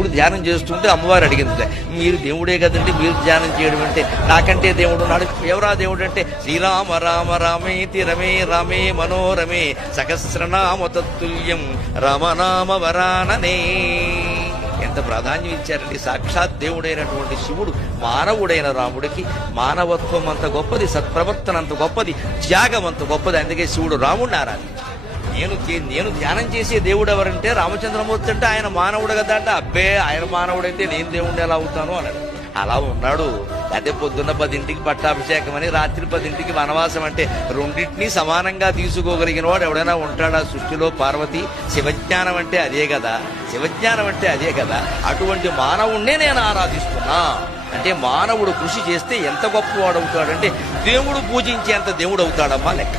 శివుడు ధ్యానం చేస్తుంటే అమ్మవారు అడిగింది, మీరు దేవుడే కదండి, మీరు ధ్యానం చేయడం అంటే నాకంటే దేవుడు ఉన్నాడు, ఎవరా దేవుడు అంటే శ్రీరామ రామ రామేతి రమే రామే మనోరమే సహస్రనామ తత్తుల్యం రామనామ వరాననే. ఎంత ప్రాధాన్యం ఇచ్చారండి. సాక్షాత్ దేవుడైనటువంటి శివుడు మానవుడైన రాముడికి మానవత్వం అంత గొప్పది, సత్ప్రవర్తన అంత గొప్పది, త్యాగం అంత గొప్పది. అందుకే శివుడు రాముడిని ఆరాధించాడు. నేను ధ్యానం చేసే దేవుడు ఎవరంటే రామచంద్రమూర్తి అంటే ఆయన మానవుడు కదా అంటే, అబ్బే ఆయన మానవుడైతే నేను దేవుడిని ఎలా అవుతాను అన్నాడు. అలా ఉన్నాడు. అదే పొద్దున్న 10ంటికి పట్టాభిషేకం అని రాత్రి 10ంటికి వనవాసం అంటే రెండింటినీ సమానంగా తీసుకోగలిగిన వాడు ఎవడైనా ఉంటాడా సృష్టిలో? పార్వతి శివజ్ఞానం అంటే అదే కదా, శివజ్ఞానం అంటే అదే కదా. అటువంటి మానవుణ్ణే నేను ఆరాధిస్తున్నా అంటే మానవుడు కృషి చేస్తే ఎంత గొప్పవాడు అవుతాడంటే దేవుడు పూజించేంత దేవుడు అవుతాడమ్మా లెక్క.